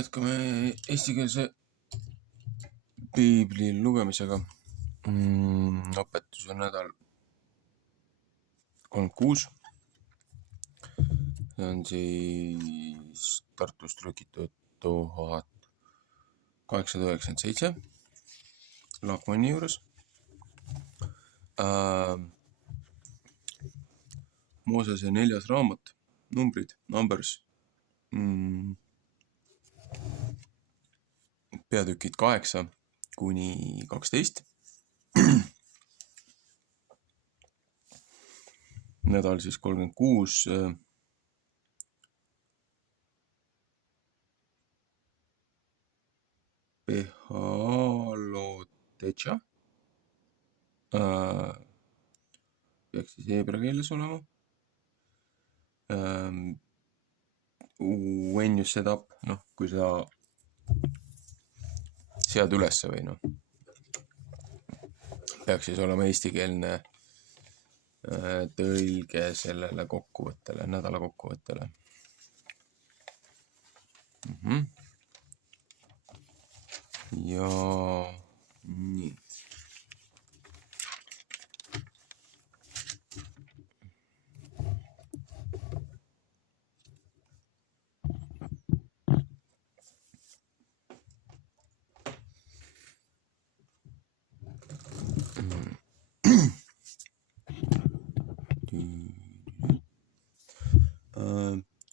Jätkame eestikeelse piibli lugemisega. Õpetuse nädal 36. See on siis Tartust trükitud 1897 Laakmanni juures. Moosese 4. raamat, numbrid, Numbers, peatükid 8-12. Nädal siis 36. Behalotecha. Peaks siis heebra keeles olema. When you set up, kui sa sead ülesse või peaks siis olema eestikeelne tõlge sellele kokkuvõttele, nädala kokkuvõttele. Ja nii.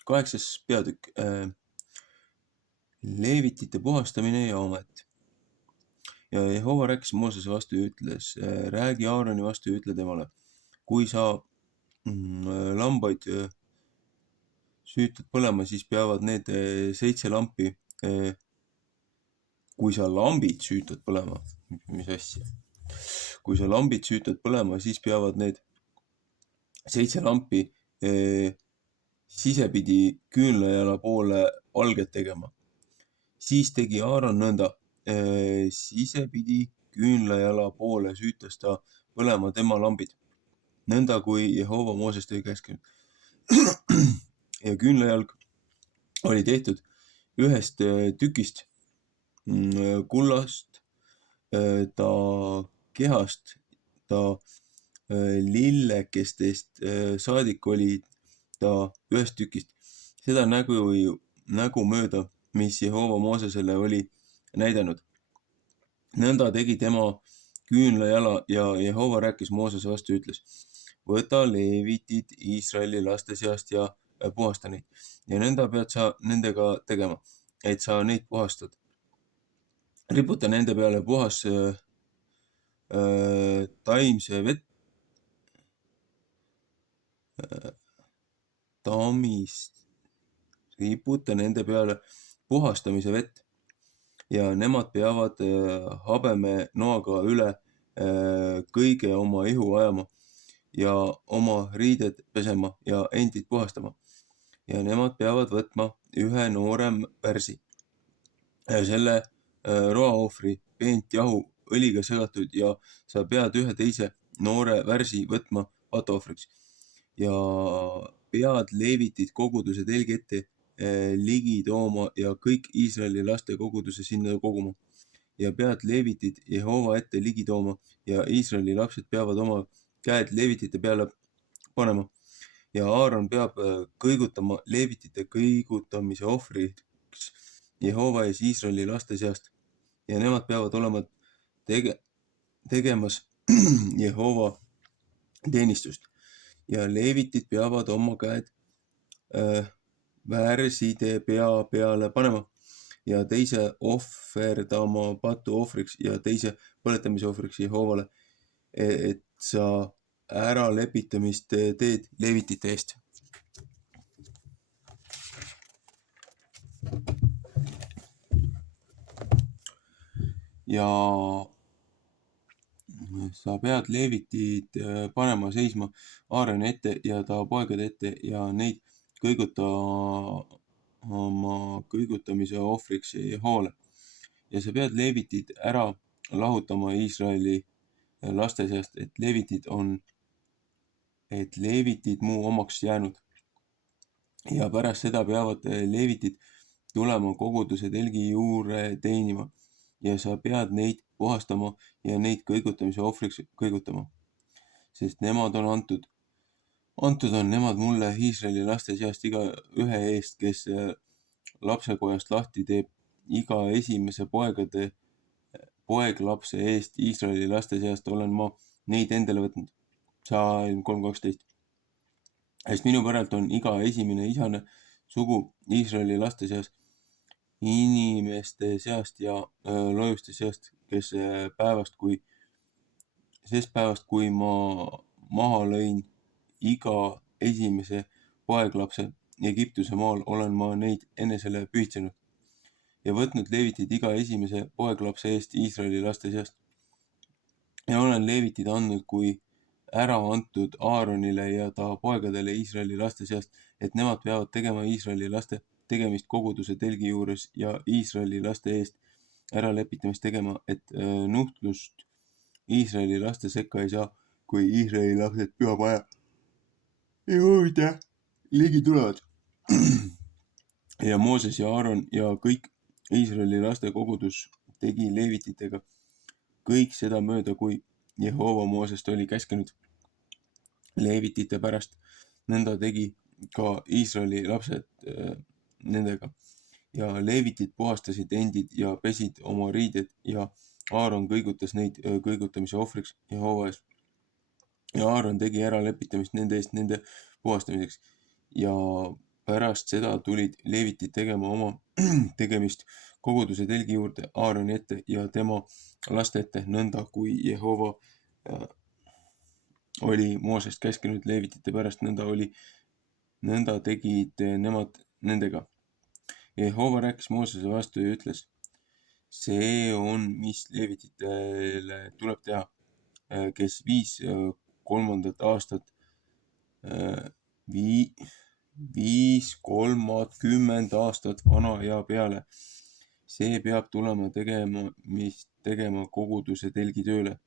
Kaheksas peatükk. Leevitite puhastamine ja amet. Ja Jehova rääkis Moosese vastu ja ütles, räägi Aaroni vastu ja ütle temale, kui sa lambaid süütad põlema, siis peavad need 7 lampi, kui sa lambid süütad põlema, mis asja? Kui sa lambid süütad põlema, siis peavad need 7 lampi sisepidi küünlajala poole valget tegema. Siis tegi Aaron nõnda, sisepidi küünlajala poole süütas ta põlema tema lambid. Nõnda kui Jehova Moosest oli käskinud. Ja küünlajalg oli tehtud 1 tükist kullast, ta kehast, ta lillekestest saadik oli ta 1 tükist. Seda nägu mööda, mis Jehova Moosesele oli näidanud. Nõnda tegi tema küünlajala ja Jehova rääkis Moosese vastu ja ütles, võta leevitid Iisraeli laste seast ja puhasta neid. Ja nõnda pead sa nendega tegema, et sa neid puhastad. Riputa nende peale puhas taimse vett, riputa nende peale puhastamise vett ja nemad peavad habeme noaga üle kõige oma ihu ajama ja oma riided pesema ja endid puhastama. Ja nemad peavad võtma 1 noore värsi. Selle roaohvri peent jahu õliga segatud ja sa pead 1 teise noore värsi võtma patuohvriks. Ja pead leevitid koguduse telgi ette ligi tooma ja kõik Iisraeli laste koguduse sinna koguma. Ja pead leevitid Jehova ette ligi tooma ja Iisraeli lapsed peavad oma käed leevitite peale panema. Ja Aaron peab kõigutama leevitite kõigutamise ohvriks Jehova ees Iisraeli laste seast. Ja nemad peavad olema tegemas Jehova teenistust. Ja leevitid peavad oma käed värside pea peale panema ja teise ohverdama patuohvriks ja teise põletamise ohvriks Jehovale, et sa ära lepitamist teed leevitite eest. Ja sa pead leevitid panema seisma Aaroni ette ja ta poegade ette ja neid kõigutama kõigutamise ohvriks Jehovale. Ja sa pead leevitid ära lahutama Iisraeli laste seast, et leevitid muu omaks jäänud. Ja pärast seda peavad leevitid tulema koguduse telgi juurde teenima ja sa pead neid puhastama ja neid kõigutamise ohvriks kõigutama, sest nemad on antud on nemad mulle Iisraeli laste seast iga ühe eest, kes lapsekojast lahti teeb, iga esimese poeglapse eest Iisraeli laste seast olen ma neid endale võtnud. Psalm 3:12. Sest minu päralt on iga esimene isane sugu Iisraeli laste seast, inimeste seast ja lojuste seast, kes sest päevast, kui ma maha lõin iga esimese poeglapse Egiptuse maal, olen ma neid enesele pühitsenud ja võtnud leevitid iga esimese poeglapse eest Iisraeli laste seast. Ja olen leevitid andnud kui ära antud Aaronile ja ta poegadele Iisraeli laste seast, et nemad peavad tegema Iisraeli laste tegemist koguduse telgi juures ja Iisraeli laste eest ära lepitamist tegema, et nuhtlust Iisraeli laste sekka ei saa, kui Iisraeli lapsed pühamaja juurde ligi tulevad. Ja Mooses ja Aaron ja kõik Iisraeli laste kogudus tegi leevititega kõik seda mööda, kui Jehova Moosest oli käskenud leevitite pärast. Nõnda tegi ka Iisraeli lapsed nendega ja leevitid puhastasid endid ja pesid oma riided ja Aaron kõigutas neid kõigutamise ohvriks Jehova ees. Ja Aaron tegi ära lepitamist nende eest nende puhastamiseks ja pärast seda tulid leevitid tegema oma tegemist koguduse telgi juurde Aaroni ette ja tema laste ette, nõnda kui Jehova oli Moosest käskinud leevitite pärast, nõnda tegid nemad nendega. Jehova rääkis Moosese vastu ja ütles, see on, mis leevititele tuleb teha, kes 5 aastat vana ja peale. See peab tulema tegema koguduse telgi tööle.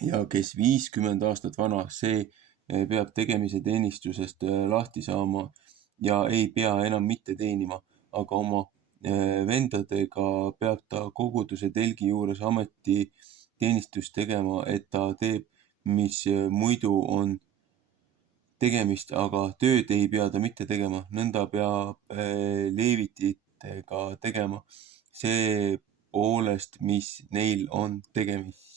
Ja kes 50 aastat vana, see peab tegemise teenistusest lahti saama ja ei pea enam mitte teenima, aga oma vendadega peab ta koguduse telgi juures ametiteenistust tegema, et ta teeb, mis muidu on tegemist, aga tööd ei pea ta mitte tegema, nõnda peab leevititega tegema see poolest, mis neil on tegemist.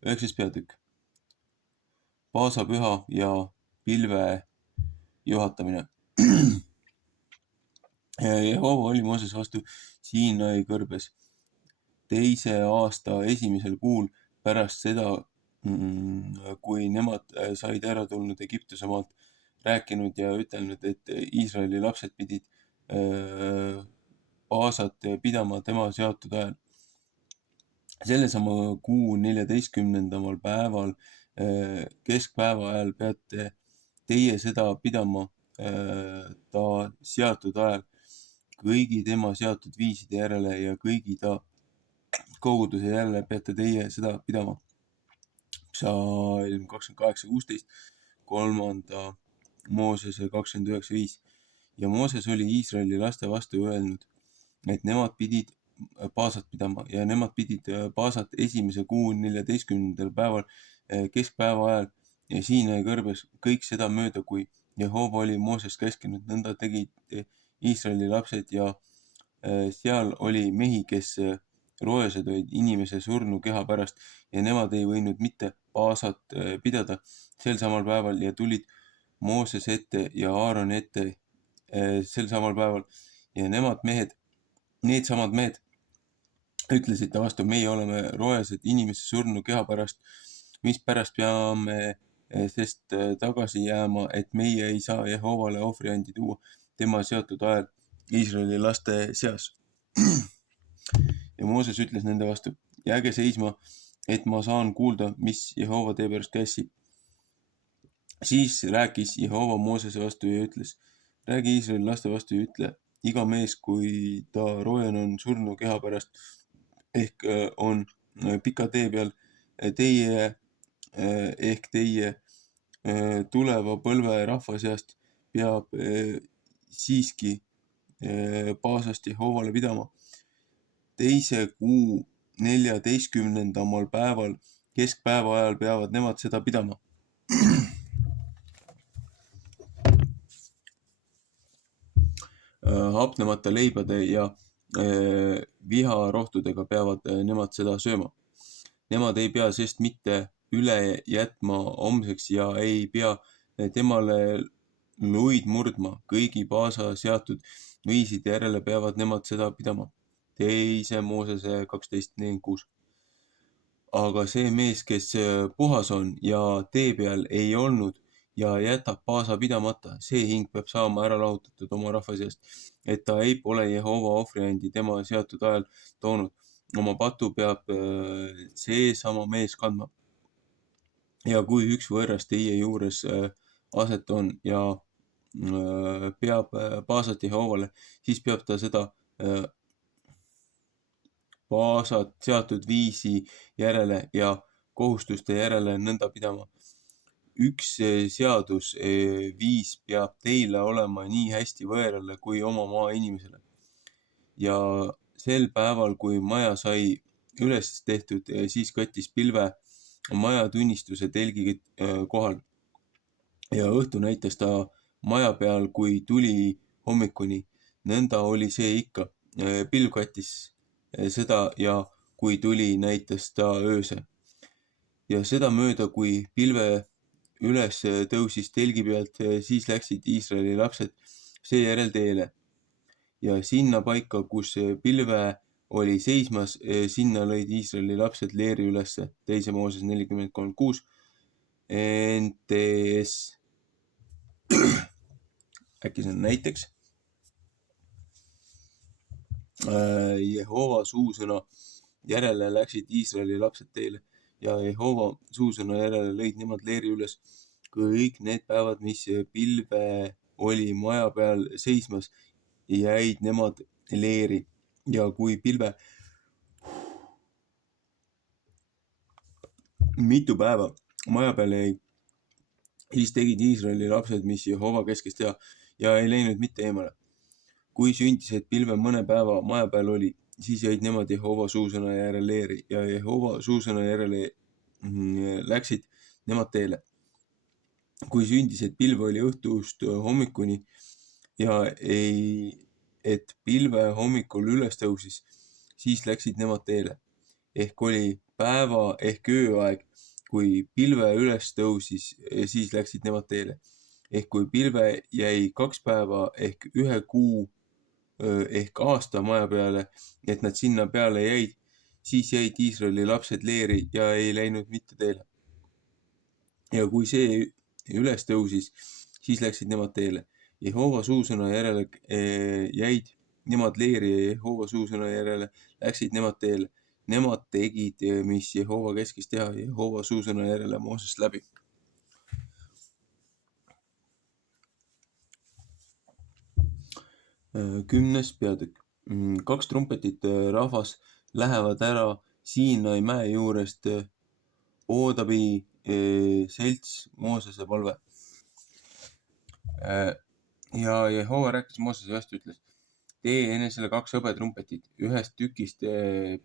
9. peatükk. Paasapüha ja pilve juhatamine. Jehova oli Mooses vastu Siinai kõrbes 2. aasta 1. kuul pärast seda, kui nemad said ära tulnud Egiptuse maalt, rääkinud ja ütelnud, et Iisraeli lapsed pidid paasat pidama tema seatud ajal. Sellesama kuu 14. päeval keskpäeva ajal peate teie seda pidama ta seatud ajal kõigi tema seatud viiside järele ja kõigi ta koguduse järele peate teie seda pidama. Psalm 28:16, 3. Moosese 29:5. Ja Mooses oli Iisraeli laste vastu öelnud, et nemad pidid paasat pidama ja nemad pidid paasat 1. kuu 14. päeval keskpäeva ajal ja Siinai kõrbes kõik seda mööda, kui Jehova oli Moosest käskinud, nõnda tegid Iisraeli lapsed ja seal oli mehi, kes roesed olid inimese surnu keha pärast ja nemad ei võinud mitte paasat pidada sel samal päeval ja tulid Moosese ette ja Aaroni ette sel samal päeval ja needsamad mehed ütlesid ta vastu, meie oleme roesed inimese surnu keha pärast, mispärast peame sest tagasi jääma, et meie ei saa Jehovale ohvriandi tuua tema seatud ajal Iisraeli laste seas. Ja Mooses ütles nende vastu, jääge seisma, et ma saan kuulda, mis Jehova teie pärast käsib. Siis rääkis Jehova Moosese vastu ja ütles, räägi Iisraeli laste vastu ja ütle, iga mees, kui ta roojane on surnu keha pärast, ehk on pika tee peal teie tuleva põlve rahva seast, peab siiski paasast Jehoovale pidama. Teise kuu 14. päeval keskpäeva ajal peavad nemad seda pidama. Hapnemata leibade ja viharohtudega peavad nemad seda sööma. Nemad ei pea sest mitte üle jätma homseks ja ei pea temale luid murdma. Kõigi paasa seatud viiside järele peavad nemad seda pidama. Teise Moosese 12:46. Aga see mees, kes puhas on ja tee peal ei olnud ja jätab paasa pidamata, see hing peab saama ära lahutatud oma rahva seast, et ta ei pole Jehova ohvriandi tema seatud ajal toonud. Oma patu peab seesama mees kandma. Ja kui üks võõras teie juures aset on ja peab paasat Jehovale, siis peab ta seda paasat seatud viisi järele ja kohustuste järele nõnda pidama. Üks seadusviis peab teile olema nii hästi võõrale kui oma maainimesele. Ja sel päeval, kui maja sai üles tehtud, siis kattis pilve maja tunnistuse telgi kohal. Ja õhtu näitas ta maja peal, kui tuli hommikuni. Nõnda oli see ikka. Pilv kattis seda ja kui tuli, näitas ta ööse. Ja seda mööda, kui pilve üles tõusis telgi pealt, siis läksid Iisraeli lapsed seejärel teele. Ja sinna paika, kus pilve oli seismas, sinna lõid Iisraeli lapsed leeri ülesse. Teise Mooses 43:6. NTS. Äkki see on näiteks. Jehova suusõna järele läksid Iisraeli lapsed teele ja Jehova suusõna järele lõid nemad leeri üles. Kõik need päevad, mis pilve oli maja peal seismas, jäid nemad leeri. Ja kui pilve mitu päeva maja peal jäi, siis tegid Iisraeli lapsed, mis Jehova käskis teha ja ei läinud mitte eemale. Kui sündis, et pilve mõne päeva maja peal oli, siis jäid nemad Jehova suusõna järele leeri ja Jehova suusõna järele läksid nemad teele. Kui sündis, et pilve oli õhtust hommikuni ja et pilve hommikul üles tõusis, siis läksid nemad teele. Ehk oli päeva ehk ööaeg, kui pilve üles tõusis, siis läksid nemad teele. Ehk kui pilve jäi 2 päeva ehk 1 kuu ehk aasta maja peale, et nad sinna peale jäid, siis jäid Iisraeli lapsed leeri ja ei läinud mitte teele. Ja kui see üles tõusis, siis läksid nemad teele. Jehova suusõna järele jäid nemad leeri ja Jehova suusõna järele läksid nemad teele. Nemad tegid, mis Jehova käskis teha Jehova suusõna järele Moosest läbi. Kümnes peatükk. 2 trumpetit rahvas lähevad ära Siinai mäe juurest. Oodabi selts Moosese palve. Ja Jehova rääkis Moosese vastu, ütles, tee enesele 2 hõbetrumpetit, ühest tükist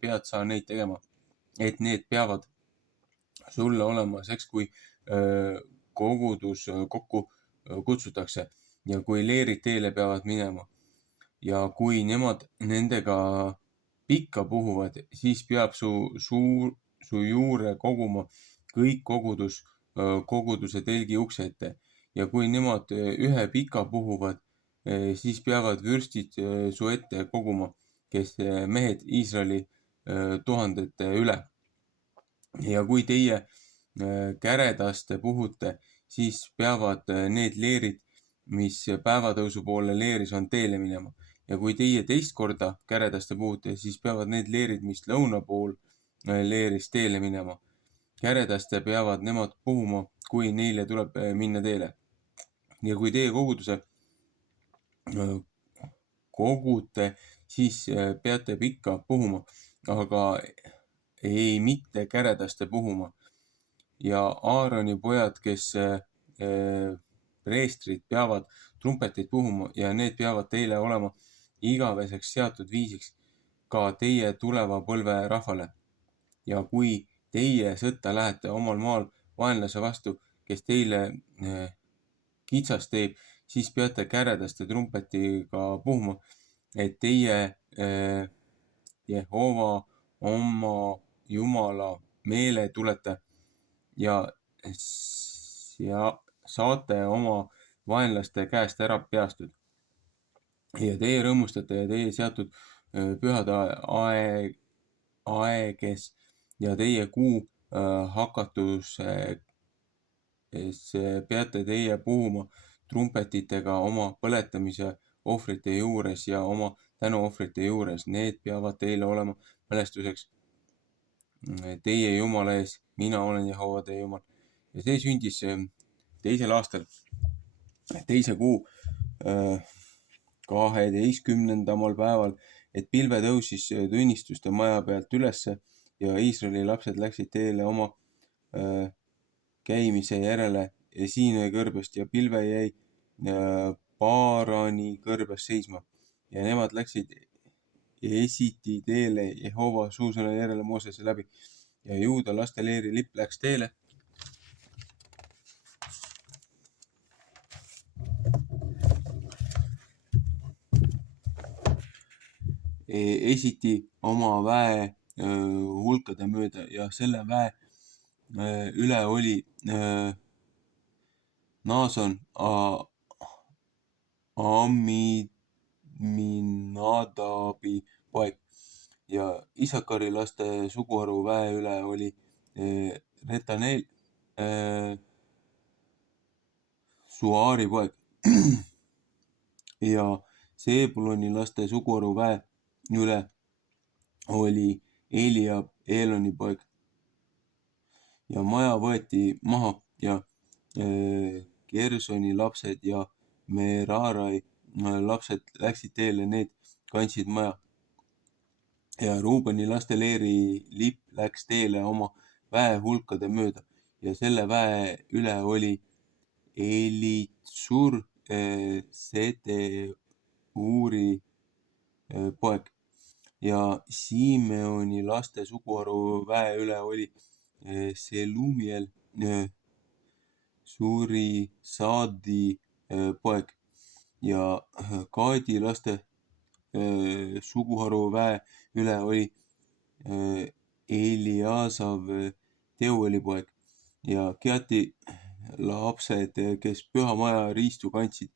pead sa neid tegema, et need peavad sulle olema seks, kui kogudus kokku kutsutakse ja kui leerid teele peavad minema. Ja kui nemad nendega pikka puhuvad, siis peab su juure koguma kõik kogudus koguduse telgi ukse ette. Ja kui nemad ühe pika puhuvad, siis peavad vürstid su ette koguma, kes mehed Iisraeli tuhandete üle. Ja kui teie käredaste puhute, siis peavad need leerid, mis päevatõusu poole leeris on, teele minema. Ja kui teie teist korda käredaste puhute, siis peavad need leerid, mis lõuna pool leeris, teele minema. Käredaste peavad nemad puhuma, kui neile tuleb minna teele. Ja kui teie koguduse kogute, siis peate pikka puhuma, aga ei mitte käredaste puhuma. Ja Aaroni pojad, kes preestrid, peavad trumpeteid puhuma ja need peavad teile olema igaveseks seatud viisiks ka teie tuleva põlve rahvale. Ja kui teie sõtta lähete omal maal vaenlase vastu, kes teile kitsast teeb, siis peate käredaste trumpetiga puhuma, et teie Jehova oma Jumala meele tulete ja saate oma vaenlaste käest ära peastud. Ja teie rõõmustate ja teie seatud pühade aeges ja teie kuu hakatuse peate teie puhuma trumpetitega oma põletamise ohvrite juures ja oma tänuohvrite juures. Need peavad teile olema mälestuseks teie Jumala ees. Mina olen Jehova teie Jumal. Ja see sündis 2. aastal, 2. kuu 12. päeval, et pilve tõusis tunnistuste maja pealt ülesse ja Iisraeli lapsed läksid teele oma käimise järele Siinai kõrbest ja pilve jäi Paarani kõrbes seisma ja nemad läksid esiti teele Jehova suusõna järele Moosese läbi ja Juuda laste leeri lipp läks teele. Esiti oma väe hulkade mööda ja selle väe üle oli Naason Amminadabi poeg ja Isakari laste suguharu väe üle oli Retaneel Suaari poeg ja Seebuloni laste suguharu väe üle oli Eliab Eeloni poeg. Ja maja võeti maha ja Gersoni lapsed ja Merarai lapsed läksid teele, need kandsid maja. Ja Ruubeni laste leeri lipp läks teele oma väe hulkade mööda ja selle väe üle oli Elitsur Sedeuri poeg ja Simeoni laste suguharu väe üle oli Selumiel Suuri Saadi poeg ja Gaadi laste suguharu väe üle oli Eliasav Teueli poeg ja Keati lapsed, kes püha maja riistu kandsid,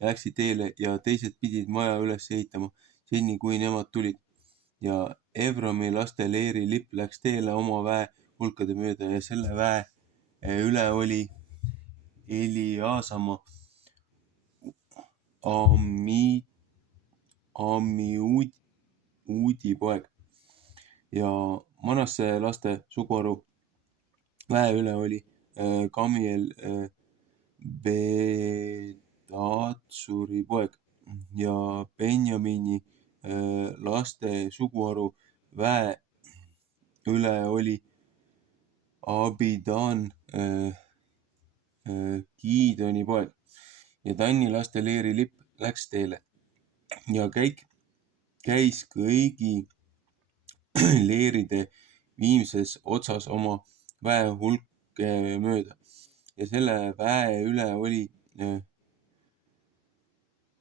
läksid teele ja teised pidid maja üles ehitama, seni kui nemad tulid. Ja Evrami laste leeri lipp läks teele oma väe hulkade mööda ja selle väe üle oli Eliasama Ammiudi poeg ja Manasse laste suguharu väe üle oli Kamiel Bedatsuri poeg ja Benjamini laste suguharu väe üle oli Abidan Giidoni poeg ja Tanni laste leeri lipp läks teele ja käis kõigi leeride viimses otsas oma väe hulke mööda ja selle väe üle oli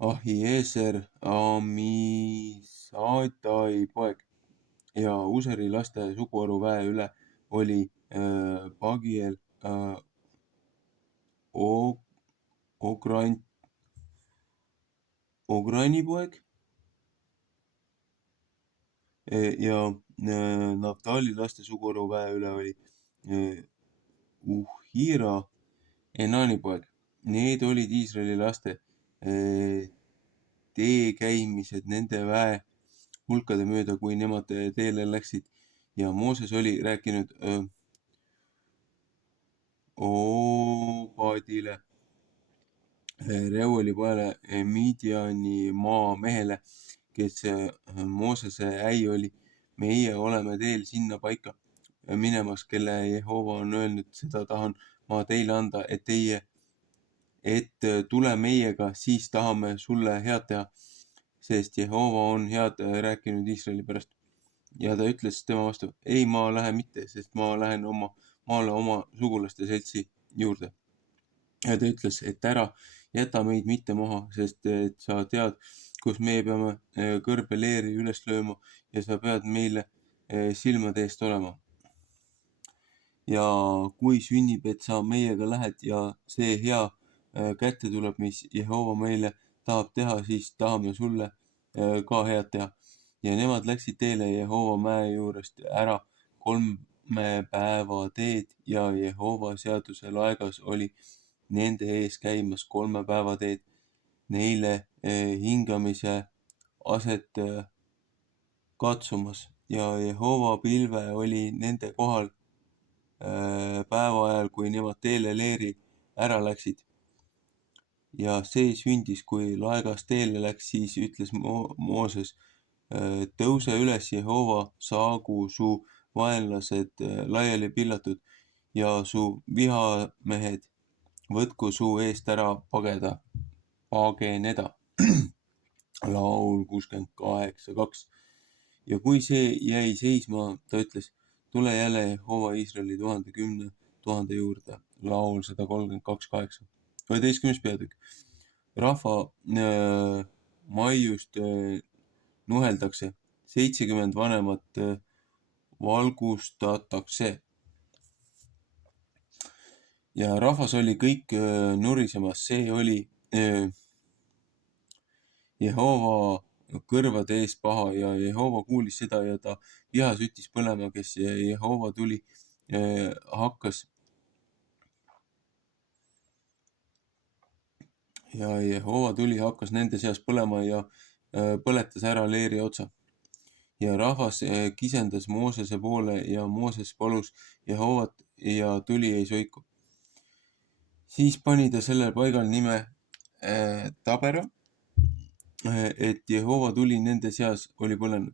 Ahieser Amisadai poeg ja Useri laste suguharu väe üle oli Pagiel Ograni poeg ja Naftali laste suguharu väe üle oli Uhira Enani poeg. Need olid Iisraeli laste teekäimised nende väe hulkade mööda, kui nemad teele läksid. Ja Mooses oli rääkinud Obadile, Reueli pojale, Midiani maa mehele, kes Moosese äi oli. Meie oleme teel sinna paika minemas, kelle Jehova on öelnud, seda tahan ma teile anda, et tule meiega, siis tahame sulle head teha. sest Jehova on head rääkinud Iisraeli pärast. Ja ta ütles tema vastu, ei, ma lähe mitte, sest ma lähen maale oma sugulaste seltsi juurde. Ja ta ütles, et ära jäta meid mitte maha, sest et sa tead, kus me peame kõrbe leeri üles lööma ja sa pead meile silmade eest olema. Ja kui sünnib, et sa meiega lähed ja see hea kätte tuleb, mis Jehova meile tahab teha, siis tahame sulle ka head teha. Ja nemad läksid teele Jehova mäe juurest ära 3 päeva teed ja Jehova seaduse laegas oli nende ees käimas 3 päeva teed neile hingamise aset katsumas ja Jehova pilve oli nende kohal päeva ajal, kui nemad teele leeri ära läksid. Ja see sündis, kui laegas teele läks, siis ütles Mooses, tõuse üles Jehova, saagu su vaenlased laiali pillatud ja su vihamehed võtku su eest ära pageneda. Laul 68:2. Ja kui see jäi seisma, ta ütles, tule jälle Jehova Iisraeli 10 000 juurde. Laul 132:8. 11. peatükk. Rahva maiust nuheldakse, 70 vanemat valgustatakse. Ja rahvas oli kõik nurisemas, see oli Jehova kõrvade ees paha ja Jehova kuulis seda ja ta viha süttis põlema, kes Jehova tuli hakkas. Ja Jehova tuli hakkas nende seas põlema ja põletas ära leeri otsa. Ja rahvas kisendas Moosese poole ja Mooses palus Jehovat ja tuli ei soiku. Siis pani ta sellel paigal nime Tabera, et Jehova tuli nende seas oli põlenud.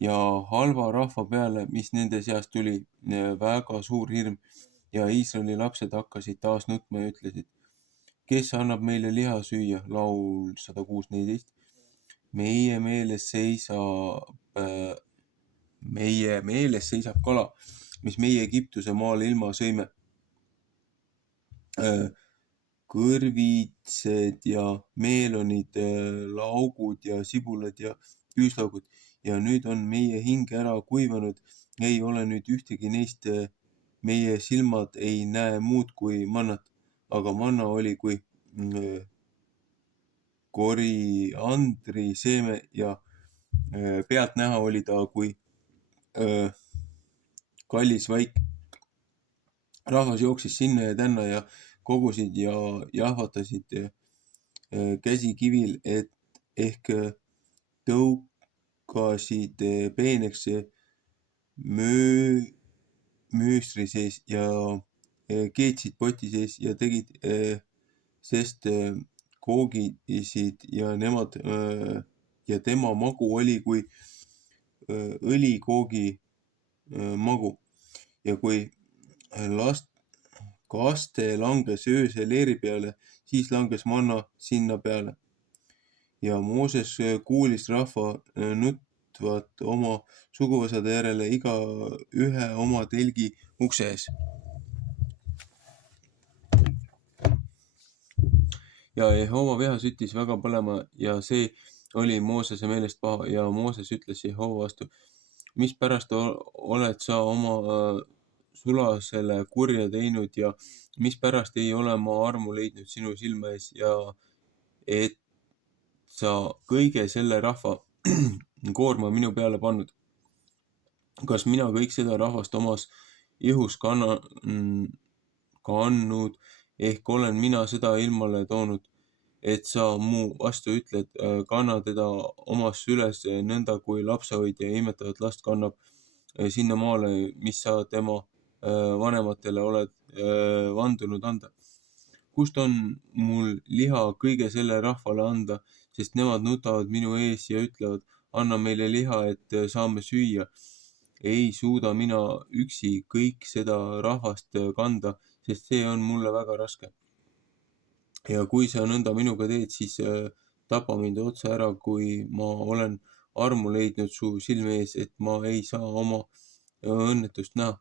Ja halva rahva peale, mis nende seas tuli, väga suur hirm ja Iisraeli lapsed hakkasid taas nutma ja ütlesid, kes annab meile liha süüa, laul 106:14. Meie meeles seisab kala, mis meie Egiptuse maal ilma sõime. Kõrvitsed ja meelonid, laugud ja sibulad ja küüslaugud ja nüüd on meie hing ära kuivanud, ei ole nüüd ühtegi neist, meie silmad ei näe muud kui mannat, aga manna oli kui koriandri seeme ja pealtnäha oli ta kui kallis vaik. Rahvas jooksis sinna ja tänna ja kogusid ja jahvatasid käsi kivil, et ehk tõukasid peeneks mööstri sees ja keetsid poti sees ja tegid, sest koogisid ja nemad ja tema magu oli kui õlikoogi magu ja kui kaste langes öösel leeri peale, siis langes manna sinna peale. Ja Mooses kuulis rahva nutvat oma suguvõsade järele iga ühe oma telgi ukse ees. Ja Jehova viha süttis väga põlema ja see oli Moosese meelest paha ja Mooses ütles Jehova vastu, mispärast oled sa oma sulasele kurja teinud ja mispärast ei ole ma armu leidnud sinu silma ees ja et sa kõige selle rahva koorma minu peale pannud. Kas mina kõik seda rahvast omas ihus kannud, ehk olen mina seda ilmale toonud, et sa mu vastu ütled, kanna teda omas süles nõnda kui lapsehoidja imetavat last kannab sinna maale, mis sa tema vanematele oled vandunud anda. Kust on mul liha kõige selle rahvale anda, sest nemad nutavad minu ees ja ütlevad, anna meile liha, et saame süüa. Ei suuda mina üksi kõik seda rahvast kanda, sest see on mulle väga raske. Ja kui sa nõnda minuga teed, siis tapa mind otse ära, kui ma olen armu leidnud su silme ees, et ma ei saa oma õnnetust näha.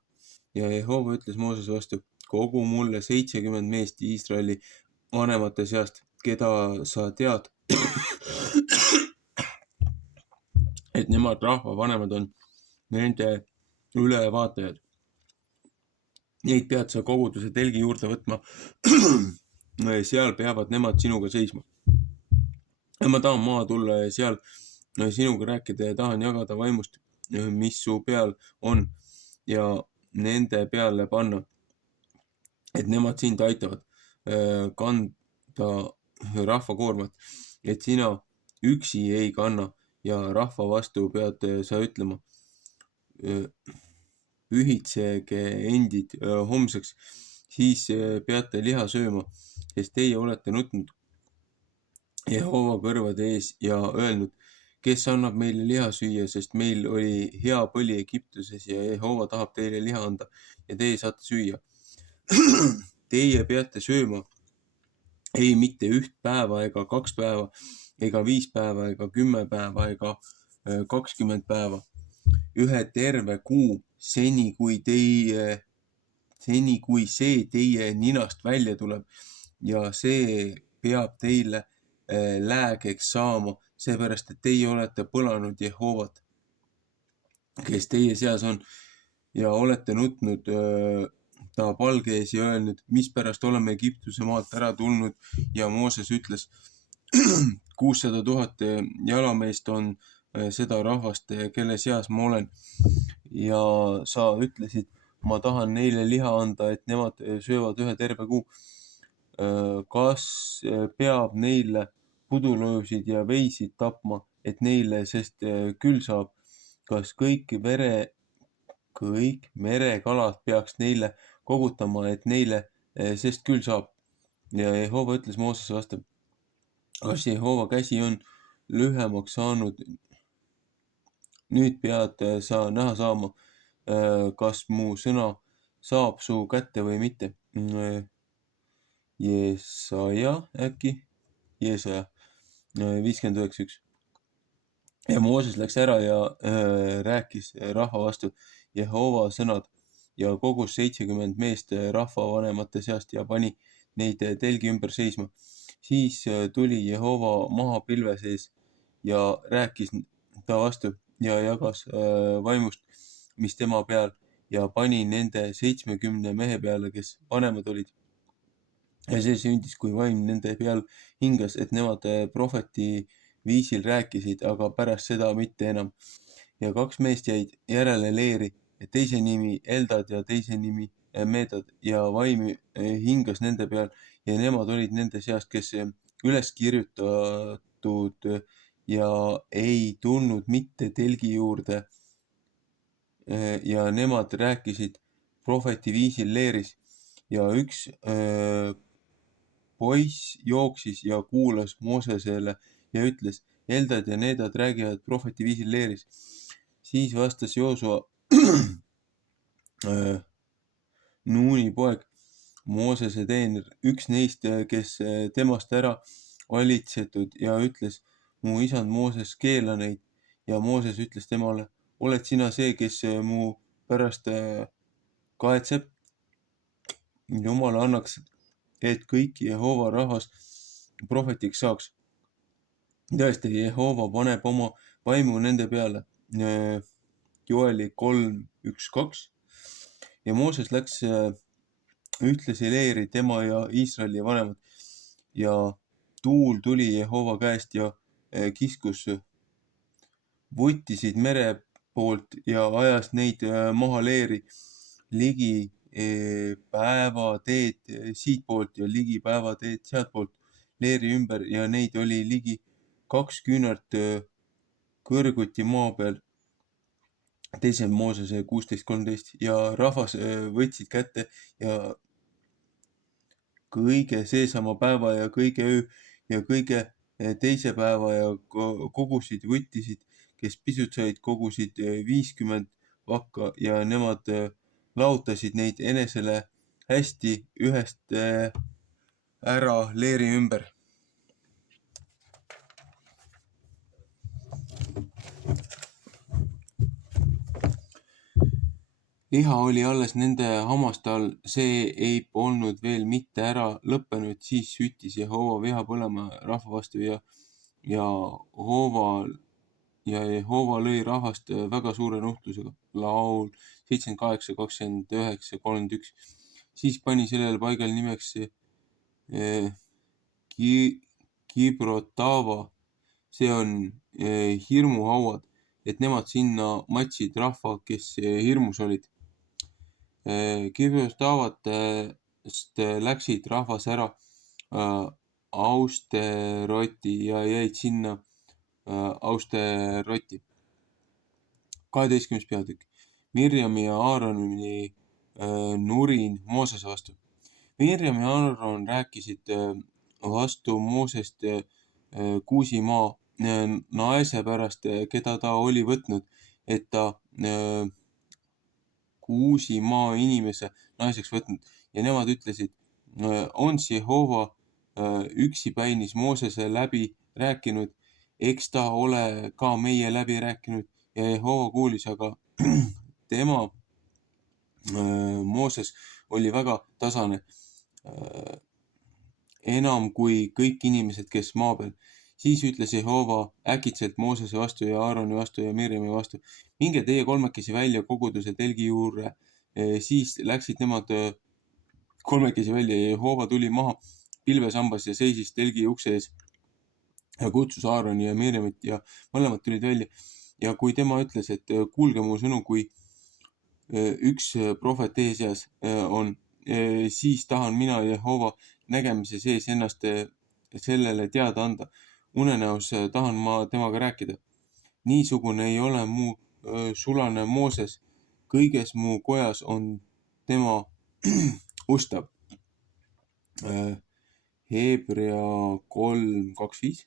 ja Jehova ütles Moosese vastu, kogu mulle 70 meest Iisraeli vanemate seast, keda sa tead, et nemad rahva vanemad on, nende ülevaatajad. Neid pead sa koguduse telgi juurde võtma. seal peavad nemad sinuga seisma. ja ma tahan maha tulla ja seal sinuga rääkida ja tahan jagada vaimust, mis su peal on, ja nende peale panna, et nemad sind aitavad kanda rahva koormat, et sina üksi ei kanna, ja rahva vastu pead sa ütlema, pühitsege endid homseks, siis peate liha sööma, sest teie olete nutnud Jehova kõrvade ees ja öelnud, kes annab meile liha süüa, sest meil oli hea põli Egiptuses ja Jehova tahab teile liha anda ja teie saate süüa. Teie peate sööma ei mitte 1 päeva ega 2 päeva ega 5 päeva ega 10 päeva ega 20 päeva, 1 terve kuu, seni kui see teie ninast välja tuleb, ja see peab teile läägeks saama, seepärast, et teie olete põlanud Jehovat, kes teie seas on, ja olete nutnud ta palge ees ja öelnud, mispärast oleme Egiptuse maalt ära tulnud, ja Mooses ütles, 600 000 jalameest on seda rahvast, kelle seas ma olen, ja sa ütlesid, ma tahan neile liha anda, et nemad söövad 1 terve kuu. Kas peab neile pudulojusid ja veisid tapma, et neile, sest küll saab, kas kõik merekalad peaks neile kogutama, et neile, sest küll saab. ja Jehova ütles Moosese vastu, kas Jehova käsi on lühemaks saanud, nüüd pead sa näha saama, kas mu sõna saab su kätte või mitte. Jesaja äkki, Jesaja 59:1. ja Mooses läks ära ja rääkis rahva vastu Jehova sõnad ja kogus 70 meest rahvavanemate seast ja pani neid telgi ümber seisma. Siis tuli Jehova maha pilve sees ja rääkis ta vastu ja jagas vaimust, mis tema peal, ja pani nende 70 mehe peale, kes vanemad olid. ja see sündis, kui vaim nende peal hingas, et nemad prohveti viisil rääkisid, aga pärast seda mitte enam. ja 2 meest jäid järele leeri, teise nimi Eldad ja teise nimi Medad, ja vaim hingas nende peal ja nemad olid nende seast, kes üles kirjutatud ja ei tulnud mitte telgi juurde. ja nemad rääkisid prohveti viisil leeris, ja üks poiss jooksis ja kuulas Moosesele ja ütles, Eldad ja Nedad räägivad prohveti viisil leeris. Siis vastas Joosua Nuuni poeg, Moosese teener, üks neist, kes temast ära valitsetud, ja ütles, mu isand Mooses, keela neid. ja Mooses ütles temale, oled sina see, kes mu pärast kaetseb? Jumal annaks, et kõik Jehova rahvas prohvetiks saaks. tõesti, Jehova paneb oma vaimu nende peale. Joeli 3:1-2. ja Mooses läks ühtlasi leeri, tema ja Iisraeli vanemad, ja tuul tuli Jehova käest ja kiskus vutisid mere poolt ja ajas neid maha leeri ligi päevateed siitpoolt ja ligi päevateed sealtpoolt leeri ümber, ja neid oli ligi 2 küünart kõrguti maa peal. 2. Moosese 16:13. ja rahvas võtsid kätte ja kõige seesama päeva ja kõige öö ja kõige teise päeva ja kogusid võttisid, kes pisut said, kogusid 50 vakka, ja nemad laotasid neid enesele hästi ühest ära leeri ümber. liha oli alles nende hammaste all, see ei olnud veel mitte ära lõppenud, siis süttis Jehova viha põlema rahva vastu ja Jehova lõi rahvast väga suure nuhtlusega. Laul 78, 29, 31. Siis pani sellele paigal nimeks Kibrotava, see on hirmuhauad, et nemad sinna matsid rahva, kes hirmus olid. Kibrotavatest läksid rahvas ära Austeroti ja jäid sinna Austeroti. 12. peatükk. Mirjami ja Aaroni nurin Moosese vastu. Mirjam ja Aaron rääkisid vastu Moosest Kuusimaa naise pärast, keda ta oli võtnud, et ta Kuusimaa inimese naiseks võtnud. Ja nemad ütlesid, on Jehova üksipäinis Moosese läbi rääkinud, eks ta ole ka meie läbi rääkinud ja Jehova kuulis, aga tema Mooses oli väga tasane, enam kui kõik inimesed, kes maa peal. Siis ütles Jehova äkitselt Moosese vastu ja Aaroni vastu ja Mirjami vastu. Minge teie kolmekesi välja koguduse telgi juurde. Siis läksid nemad kolmekesi välja ja Jehova tuli maha pilvesambas ja seisis telgi ukse ees ja kutsus Aaroni ja Mirjamit ja mõlemad tulid välja. Ja kui tema ütles, et kuulge mu sõnu, kui üks prohvet teie seas on, siis tahan mina Jehova nägemise sees ennast sellele teada anda. Unenäos tahan ma temaga rääkida. Niisugune ei ole mu sulane Mooses. Kõiges mu kojas on tema ustav. Hebrea 3:25.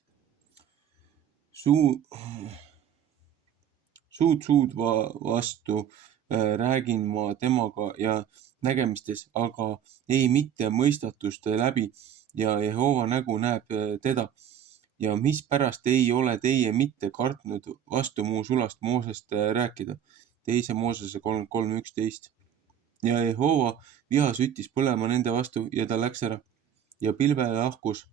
Suud vastu räägin ma temaga ja nägemistes, aga ei mitte mõistatuste läbi ja Jehova nägu näeb teda. Ja mispärast ei ole teie mitte kartnud vastu mu sulast Moosest rääkida? 2. Moosese 3:11. Ja Jehova viha süttis põlema nende vastu ja ta läks ära. Ja pilve lahkus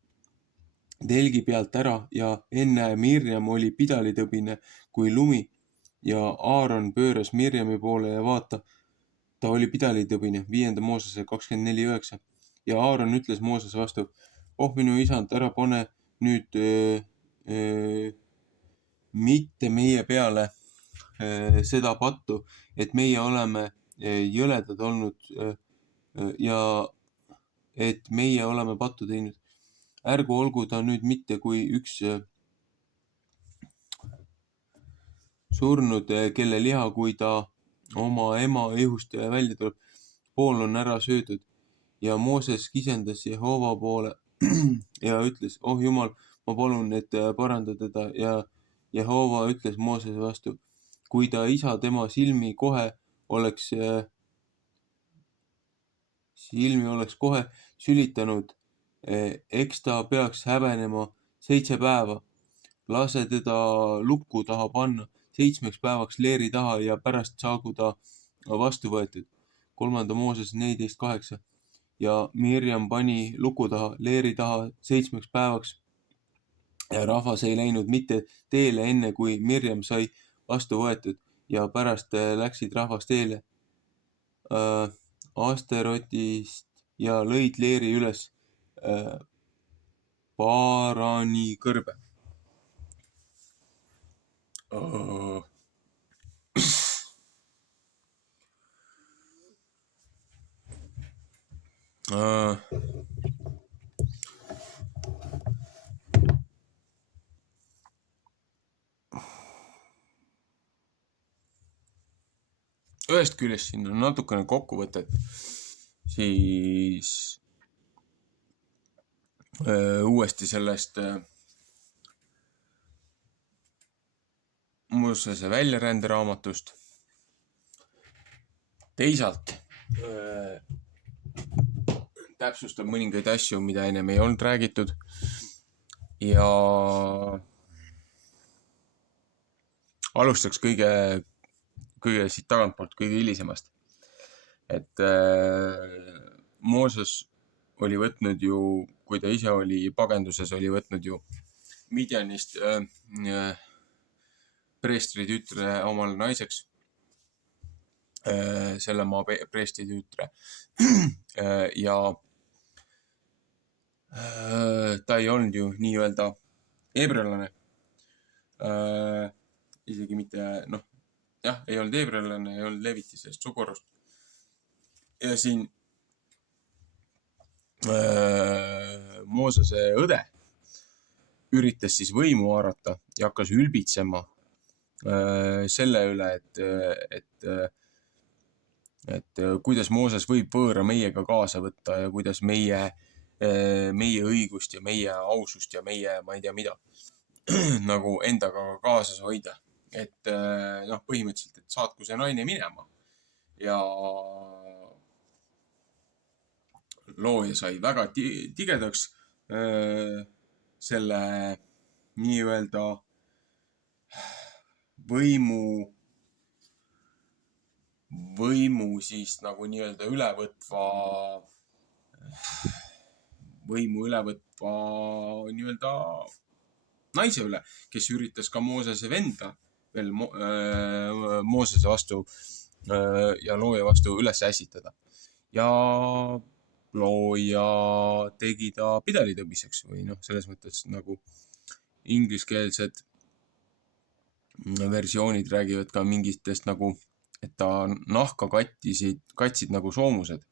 telgi pealt ära ja enne Mirjam oli pidalitõbine kui lumi ja Aaron pööras Mirjami poole ja vaata, ta oli pidalitõbine. 5. Moosese 24:9. Ja Aaron ütles Moosese vastu, oh minu isand, ära pane nüüd mitte meie peale seda pattu, et meie oleme jõledad olnud ja et meie oleme pattu teinud. Ärgu olgu ta nüüd mitte kui üks surnud, kelle liha, kui ta oma ema ihust välja tuleb, pool on ära söödud. Ja Mooses kisendas Jehova poole ja ütles, oh Jumal, ma palun, et paranda teda. Ja Jehova ütles Moosese vastu, kui ta isa tema silmi oleks kohe sülitanud, eks ta peaks häbenema 7 päeva. Lase teda lukku taha panna 7 päevaks leeri taha ja pärast saagu ta vastu võetud. 3. Mooses 14:8. Ja Mirjam pani luku taha, leeri taha 7 päevaks ja rahvas ei läinud mitte teele enne, kui Mirjam sai vastu võetud ja pärast läksid rahvas teele Asterotist ja lõid leeri üles Paarani kõrbe. Ühest küljest siin on natukene kokkuvõtet, siis uuesti sellest Moosese väljaränderaamatust. Teisalt täpsustab mõningaid asju, mida ennem ei olnud räägitud ja alustaks kõige siit tagantpoolt, kõige hilisemast. et Mooses oli võtnud ju, kui ta ise oli pagenduses, oli võtnud ju Midjanist preestri tütre omal naiseks, selle maa preestri tütre. Ja ta ei olnud ju nii-öelda heebrealane. Isegi mitte, ei olnud heebrealane, ei olnud levitisest suguharust. Ja siin Moosese õde üritas siis võimu haarata ja hakkas ülbitsema selle üle, et kuidas Mooses võib võõra meiega kaasa võtta ja kuidas meie õigust ja meie ausust ja meie, ma ei tea mida, nagu endaga kaasas hoida. Et põhimõtteliselt, et saatku see naine minema. Ja looja sai väga tigedaks selle nii-öelda võimu siis nagu nii-öelda võimu ülevõtva nii-öelda naise üle, kes üritas ka Moosese venda veel Moosese vastu ja looja vastu üles ässitada. Ja looja tegi ta pidalitõbiseks või selles mõttes nagu ingliskeelsed versioonid räägivad ka mingitest nagu, et ta nahka katsid nagu soomused.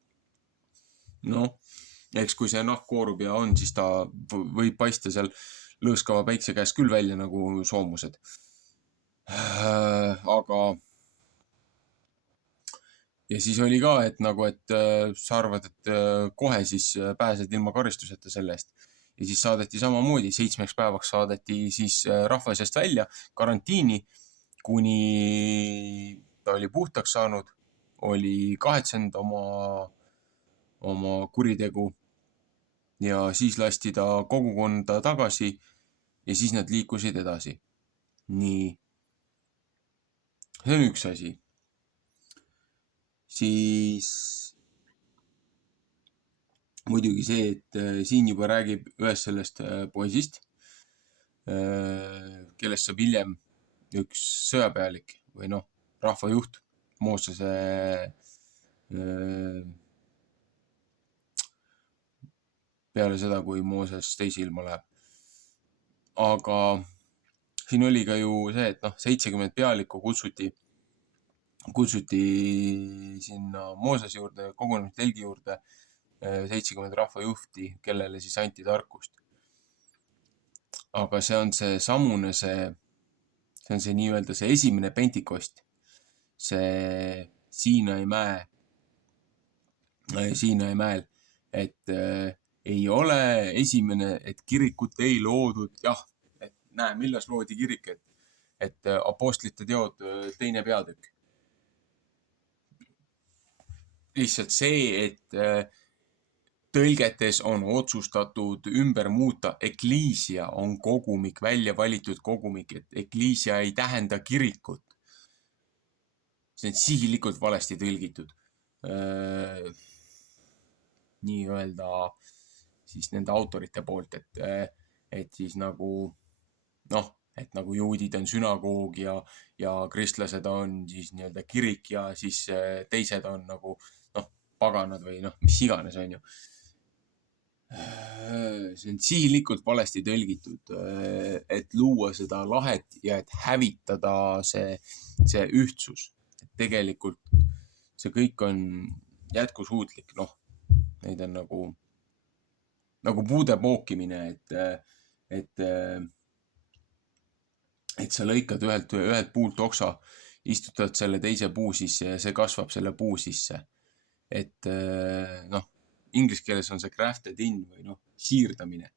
Eks kui see nahk koorub ja on, siis ta võib paista seal lõõskava päikse käes küll välja nagu soomused. Aga ja siis oli ka, et sa arvad, et kohe siis pääsed ilma karistuseta selle eest. Ja siis saadeti samamoodi, 7 päevaks saadeti siis rahva seast välja karantiini, kuni ta oli puhtaks saanud, oli kahetsenud oma kuritegu ja siis lasti ta kogukonda tagasi ja siis nad liikusid edasi. Nii. See on üks asi. Siis muidugi see, et siin juba räägib ühest sellest poisist, kellest saab hiljem üks sõjapealik või rahvajuht Moosese peale seda, kui Mooses teise ilma läheb. Aga siin oli ka ju see, et 70 pealikku kutsuti sinna Moosese juurde, kogunemistelgi juurde 70 rahvajuhti, kellele siis anti tarkust. Aga see on see samune, see on see nii-öelda see esimene pentikost, see Siinai mäel, et ei ole esimene, et kirikut ei loodud, jah, et näe, milles loodi kirik, et apostlite teod 2. peatükk. Lihtsalt see, et tõlgetes on otsustatud ümber muuta, ekliisia on kogumik, välja valitud kogumik, et ekliisia ei tähenda kirikut. See on sihilikult valesti tõlgitud. Nii-öelda siis nende autorite poolt, et siis nagu et nagu juudid on sünagoog ja kristlased on siis nii-öelda kirik ja siis teised on nagu paganad või mis iganes on ju. See on sihilikult valesti tõlgitud, et luua seda lahet ja et hävitada see ühtsus. Et tegelikult see kõik on jätkusuutlik, neid on nagu puude pookimine, et sa lõikad ühelt puult oksa, istutad selle teise puu sisse ja see kasvab selle puu sisse. Et inglise keeles on see grafted in või siirdamine.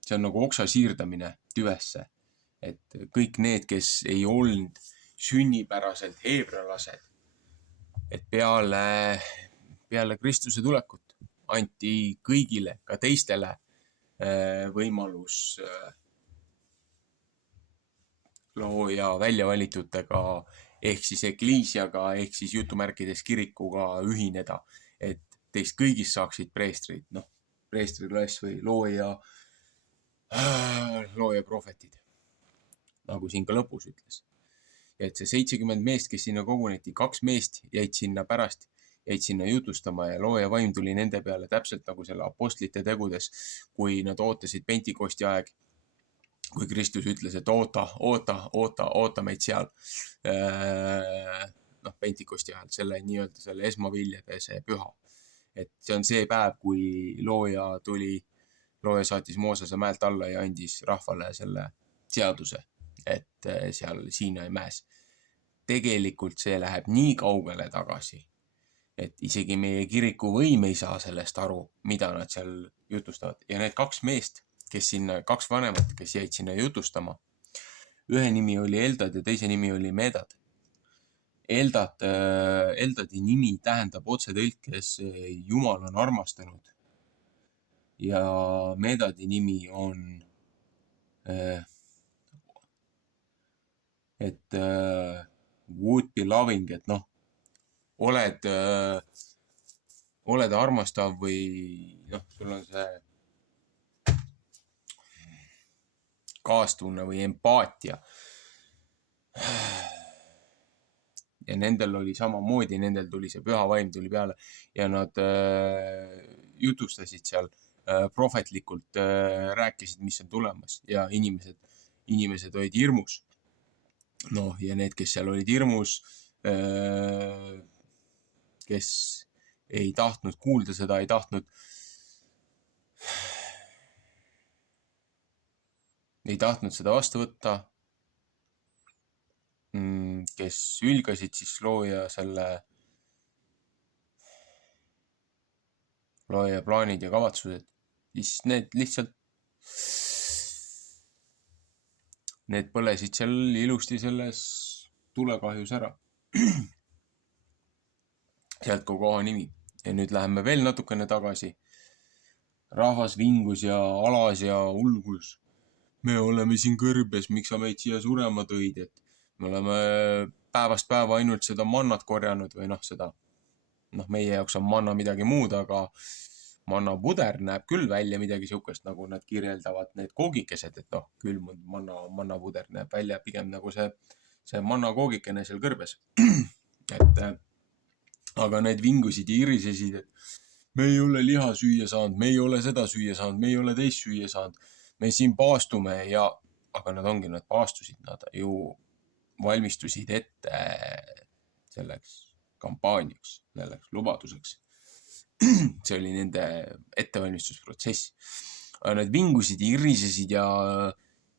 See on nagu oksa siirdamine tüvesse. Et kõik need, kes ei olnud sünnipäraselt heebrealased, et peale Kristuse tulekut anti kõigile, ka teistele võimalus looja väljavalitutega ehk siis ekliisiaga, ehk siis jutumärkides kirikuga ühineda, et teist kõigist saaksid preestrid, noh, preestriklass või looja prohvetid, nagu siin ka lõpus ütles. Ja et see 70 meest, kes sinna koguneti, 2 meest jäid sinna jutustama ja looja vaim tuli nende peale täpselt nagu selle apostlite tegudes, kui nad ootasid Pentikosti aeg, kui Kristus ütles, et oota meid seal. Noh, Pentikosti ajal, selle nii-öelda selle esmaviljade see püha. Et see on see päev, kui looja saatis Moosese mäelt alla ja andis rahvale selle seaduse, et seal Siinai mäes. Tegelikult see läheb nii kaugele tagasi, et isegi meie kiriku võim ei saa sellest aru, mida nad seal jutustavad. Ja need 2 meest, 2 vanemat, kes jäid sinna jutustama, ühe nimi oli Eldad ja teise nimi oli Medad. Eldadi nimi tähendab otsetõlkes Jumal on armastanud. Ja Medadi nimi on would be loving, et noh, oled armastav või noh, sul on see kaastunne või empaatia. Ja nendel oli samamoodi, nendel tuli see püha vaim tuli peale ja nad jutustasid seal prohvetlikult, rääkisid, mis on tulemas ja inimesed olid hirmus. Noh, ja need, kes seal olid hirmus, kes ei tahtnud kuulda seda, ei tahtnud seda vastu võtta, kes ülgasid siis looja plaanid ja kavatsused, siis need põlesid seal ilusti selles tulekahjus ära. Sealt ka koha nimi. Ja nüüd läheme veel natukene tagasi. Rahvas vingus ja alas ja ulgus. Me oleme siin kõrbes, miks sa meid siia surema tõid, et me oleme päevast päeva ainult seda mannat korjanud või noh, seda, noh, meie jaoks on manna midagi muud, aga mannapuder näeb küll välja midagi sihukest, nagu nad kirjeldavad need koogikesed, et noh, külmunud mannapuder näeb välja pigem nagu see mannakoogikene seal kõrbes. Et aga need vingusid ja irisesid, et me ei ole liha süüa saanud, me ei ole seda süüa saanud, me ei ole teist süüa saanud, me siin paastume ja, aga nad paastusid, nad ju valmistusid ette selleks kampaaniaks, selleks lubaduseks. See oli nende ettevalmistusprotsess. Nad vingusid ja irisesid ja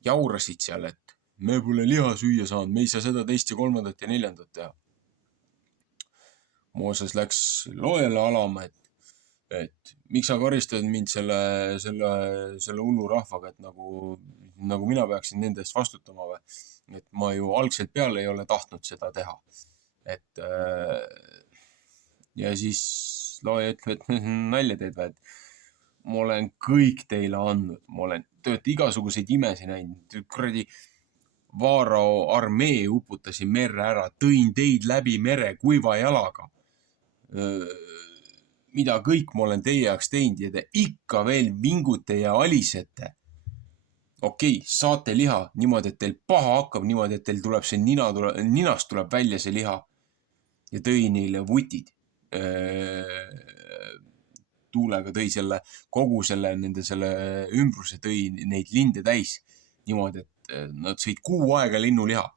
jaurasid seal, et me pole liha süüa saanud, me ei saa seda, teist ja kolmandat ja neljandat teha. Mooses läks loojale alama, et miks sa karistad mind selle hullu rahvaga, et nagu mina peaksin nende eest vastutama või. Et ma ju algselt peale ei ole tahtnud seda teha. Et ja siis looja ütleb, et nalja teed või, et ma olen kõik teile andnud, te olete igasuguseid imesi näinud, kuradi Vaarao armee uputasin merre ära, tõin teid läbi mere kuiva jalaga. Mida kõik ma olen teie jaoks teinud ja te ikka veel vingute ja alisete. Okei, saate liha niimoodi, et teil paha hakkab, niimoodi, et teil tuleb see ninast tuleb välja see liha ja tõi neile vutid. Tuulega tõi kogu nende ümbruse tõi neid linde täis niimoodi, et nad sõid kuu aega linnuliha.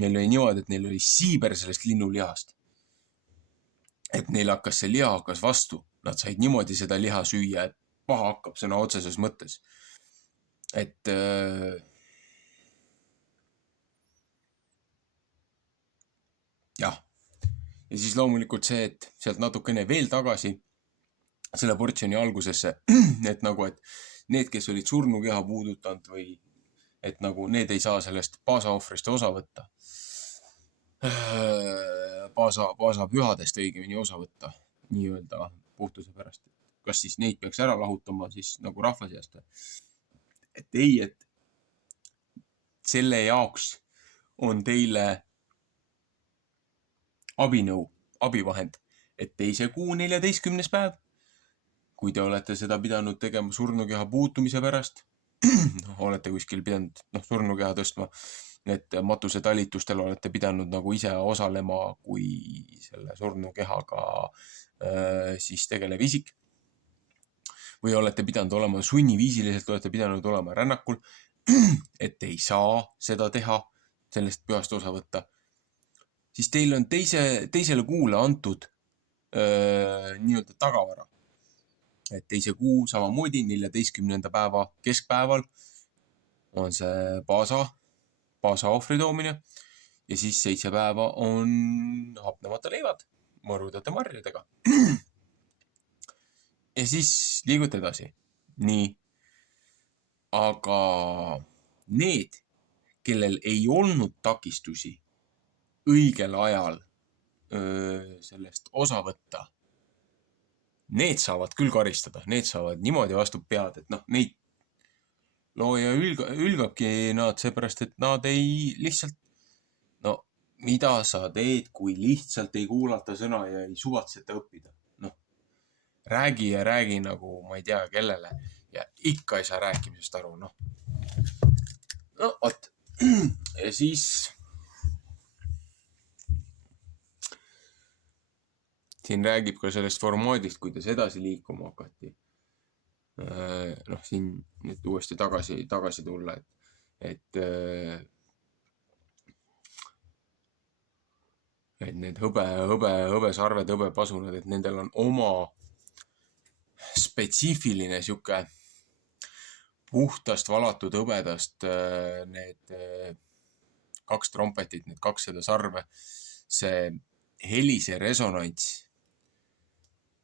Neil oli niimoodi, et neil oli siiber sellest linnulihast. Et neil hakkas see liha hakkas vastu. Nad said niimoodi seda liha süüa, et paha hakkab sõna otseses mõttes. Et jah. Ja siis loomulikult see, et sealt natukene veel tagasi selle portsjoni algusesse, et nagu, et need, kes olid surnukeha puudutanud või et nagu need ei saa sellest paasaohvrist osa võtta. Paasa pühadest õigemini osa võtta, nii-öelda puhtuse pärast. Kas siis neid peaks ära lahutama siis nagu rahva seast? Et ei, et selle jaoks on teile abinõu, abivahend, et teise kuu 14. päev, kui te olete seda pidanud tegema surnukeha puutumise pärast, olete kuskil pidanud surnukeha tõstma, et matusetalitustel olete pidanud nagu ise osalema kui selle surnukehaga siis tegelev isik või olete pidanud olema sunniviisiliselt, olete pidanud olema rännakul, et ei saa seda teha, sellest pühast osa võtta, siis teil on teisele kuule antud nii-öelda tagavara. Et teise kuu samamoodi 14. päeva keskpäeval on see paasa ohvri toomine ja siis 7 päeva on hapnemata leivad mõrudate marjadega. Ja siis liigute edasi. Nii. Aga need, kellel ei olnud takistusi õigel ajal sellest osa võtta, need saavad küll karistada, need saavad niimoodi vastu pead, et neid looja ülgabki nad seepärast, et nad ei lihtsalt, mida sa teed, kui lihtsalt ei kuulata sõna ja ei suvatseta õppida. Räägi ja räägi nagu ma ei tea kellele ja ikka ei saa rääkimisest aru, Vot. Ja siis siin räägib ka sellest formaadist, kuidas edasi liikuma hakati. Siin nüüd uuesti tagasi tulla, et need hõbesarved, hõbepasunad, et nendel on oma spetsiifiline sihuke puhtast valatud hõbedast need 2 trompetit, need 2 seda sarve, see helise resonants,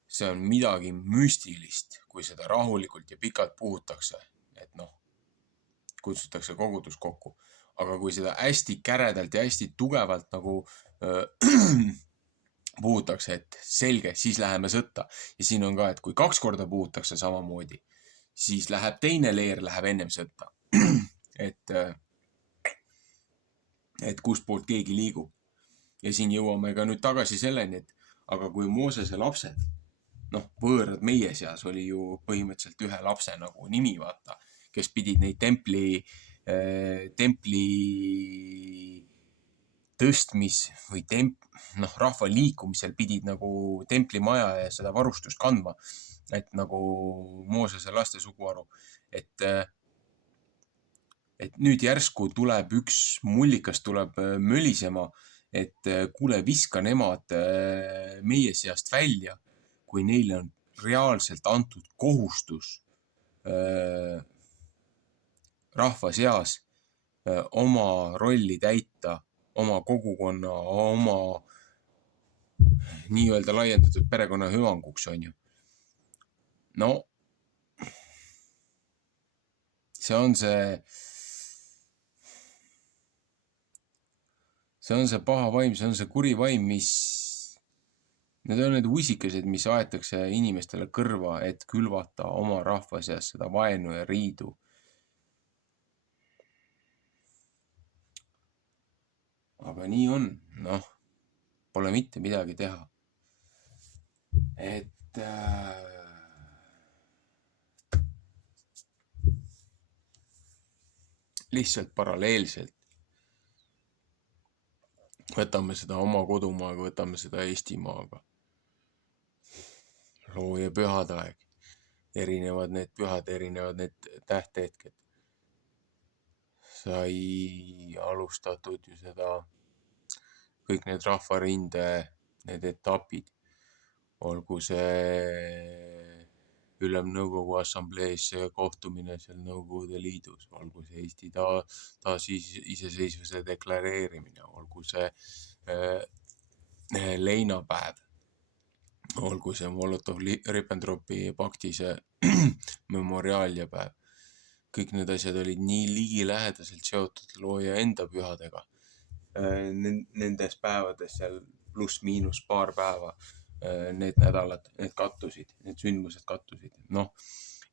see on midagi müstilist, kui seda rahulikult ja pikalt puhutakse, et kutsutakse kogudus kokku. Aga kui seda hästi käredalt ja hästi tugevalt nagu puhutakse, et selge, siis läheme sõtta. Ja siin on ka, et kui 2 korda puhutakse samamoodi, siis läheb teine leer, läheb ennem sõtta. Et kust poolt keegi liigub. Ja siin jõuame ka nüüd tagasi selleni, et aga kui Moosese lapsed, võõrad meie seas oli ju põhimõtteliselt ühe lapse nagu nimi, vaata, kes pidid neid templi tõstmis või rahva liikumisel pidid nagu templimaja ja seda varustust kandma, et nagu Moosese laste suguharu, et nüüd järsku tuleb üks mullikas tuleb mölisema, et kuule, viska nemad meie seast välja, kui neile on reaalselt antud kohustus rahva seas oma rolli täita, oma kogukonna, oma nii-öelda laiendatud perekonna hüvanguks, on ju. See on see paha vaim, see on see kuri vaim, need on need usikesed, mis aetakse inimestele kõrva, et külvata oma rahva seas seda vaenu ja riidu. Aga nii on, pole mitte midagi teha. Et lihtsalt paralleelselt võtame seda oma kodumaaga, võtame seda Eestimaaga. Looja pühadaeg, erinevad need pühad, erinevad need tähtehetked. Sai alustatud ju seda, kõik need rahvarinde, need etapid, olgu see Ülemnõukogu assamblees kohtumine seal Nõukogude Liidus, olgu see Eesti taasiseseisvuse deklareerimine, olgu see leinapäev, olgu see Molotov-Ribbentropi pakti see memoriaaljapäev. Kõik need asjad olid nii ligilähedaselt seotud looja enda pühadega. Nendes päevades seal pluss-miinus paar päeva, need nädalad, need kattusid, need sündmused kattusid. Ja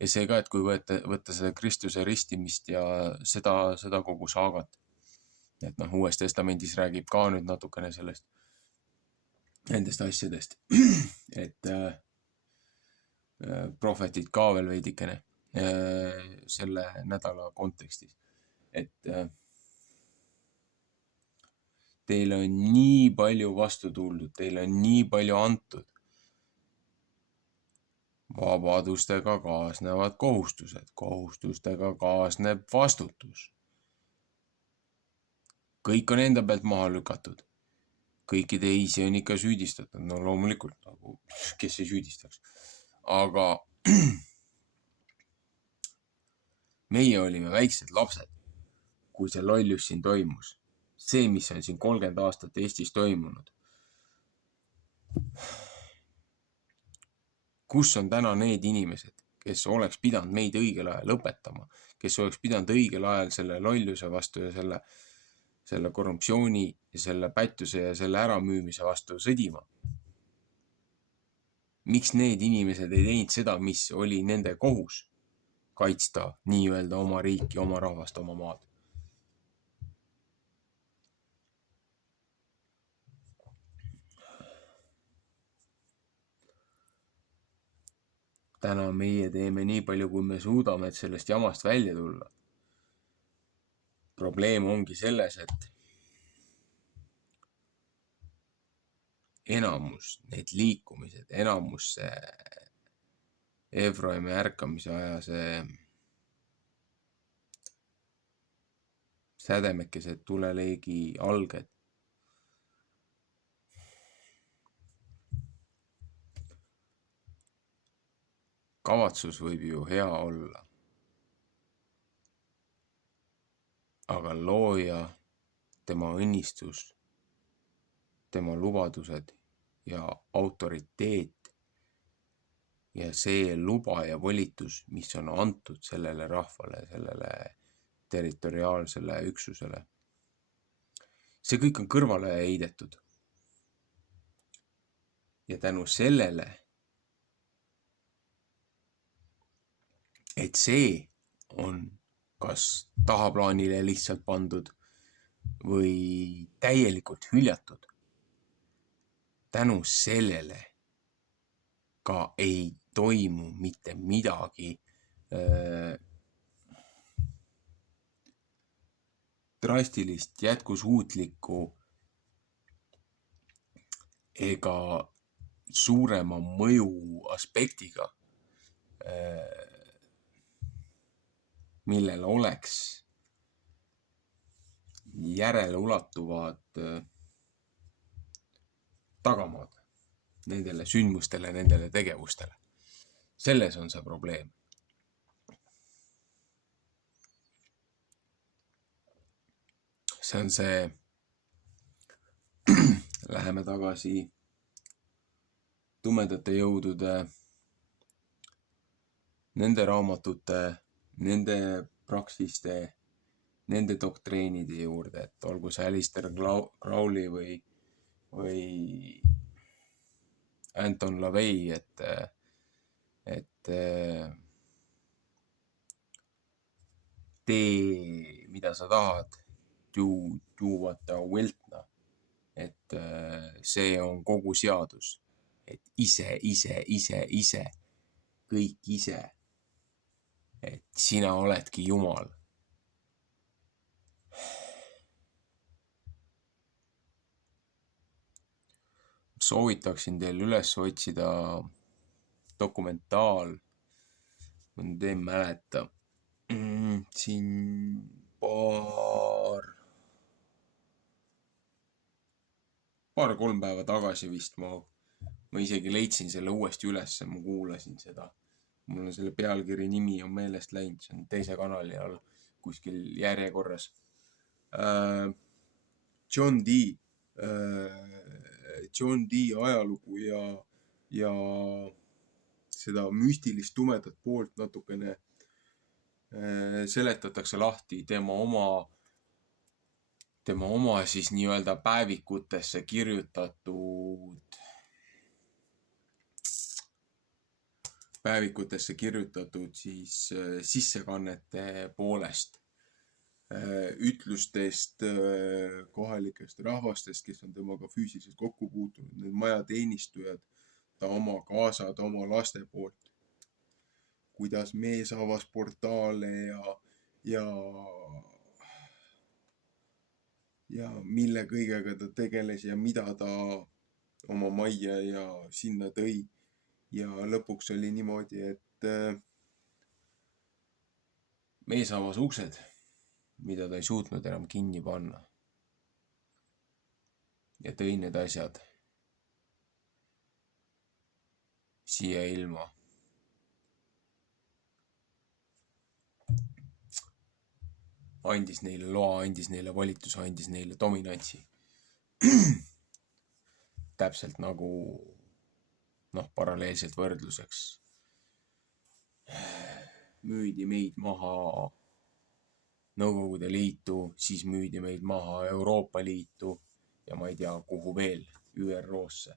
see ka, et kui võtta seda Kristuse ristimist ja seda kogu saagat, et Uues Testamendis räägib ka nüüd natukene sellest, nendest asjadest, et prohvetid ka veel veidikene selle nädala kontekstis, et teile on nii palju vastu tuldud, teile on nii palju antud. Vabadustega kaasnevad kohustused, kohustustega kaasneb vastutus. Kõik on enda pealt maha lükatud. Kõiki teisi on ikka süüdistatud, no loomulikult, nagu kes ei süüdistaks. Aga meie olime väiksed lapsed, kui see lollus siin toimus. See, mis on siin 30 aastat Eestis toimunud. Kus on täna need inimesed, kes oleks pidanud meid õigel ajal õpetama, kes oleks pidanud õigel ajal selle lolluse vastu ja selle korruptsiooni ja selle pättuse ja selle äramüümise vastu sõdima? Miks need inimesed ei teinud seda, mis oli nende kohus? Kaitsta nii-öelda oma riiki, oma rahvast, oma maad. Täna meie teeme nii palju, kui me suudame, et sellest jamast välja tulla. Probleem ongi selles, et enamus, need liikumised, enamus see Efraimi ärkamise aja see sädemekesed tuleleegi alged. Kavatsus võib ju hea olla, aga looja, tema õnnistus, tema lubadused ja autoriteet ja see luba ja volitus, mis on antud sellele rahvale, sellele territoriaalsele üksusele. See kõik on kõrvale heidetud. Ja tänu sellele, et see on kas tahaplaanile lihtsalt pandud või täielikult hüljatud, tänu sellele ka ei toimu mitte midagi drastilist, jätkusuutlikku ega suurema mõju aspektiga, millel oleks järeleulatuvad tagamaad nendele sündmustele, nendele tegevustele. Selles on see probleem. See on see, läheme tagasi tumedate jõudude, nende raamatute, nende praksiste, nende doktreenide juurde, et olgu see Alistair Crowley või Anton LaVey, et tee, mida sa tahad, do what thou wilt, et see on kogu seadus, et ise, kõik ise, et sina oledki Jumal. Soovitaksin teil üles otsida dokumentaal, ma nüüd ei mäleta, siin paar-kolm päeva tagasi vist ma isegi leidsin selle uuesti üles, ma kuulasin seda. Mul on selle pealkiri nimi on meelest läinud, see on teise kanali all kuskil järjekorras. John Dee ajalugu ja seda müstilist tumedat poolt natukene seletatakse lahti tema oma siis nii-öelda päevikutesse kirjutatud siis sissekannete poolest. ütlustest kohalikest rahvastest, kes on temaga füüsiliselt kokku puutunud, need majateenistujad, ta oma kaasad oma laste poolt, kuidas mees avas portaale ja mille kõigega ta tegeles ja mida ta oma majja ja sinna tõi. Ja lõpuks oli niimoodi, et mees avas uksed, mida ta ei suutnud enam kinni panna. Ja tõi need asjad siia ilma. Andis neile loa, andis neile valituse, andis neile dominantsi. Täpselt nagu, paralleelselt võrdluseks. Müüdi meid maha Nõukogude Liitu, siis müüdi meid maha Euroopa Liitu ja ma ei tea, kuhu veel, ÜRO-sse.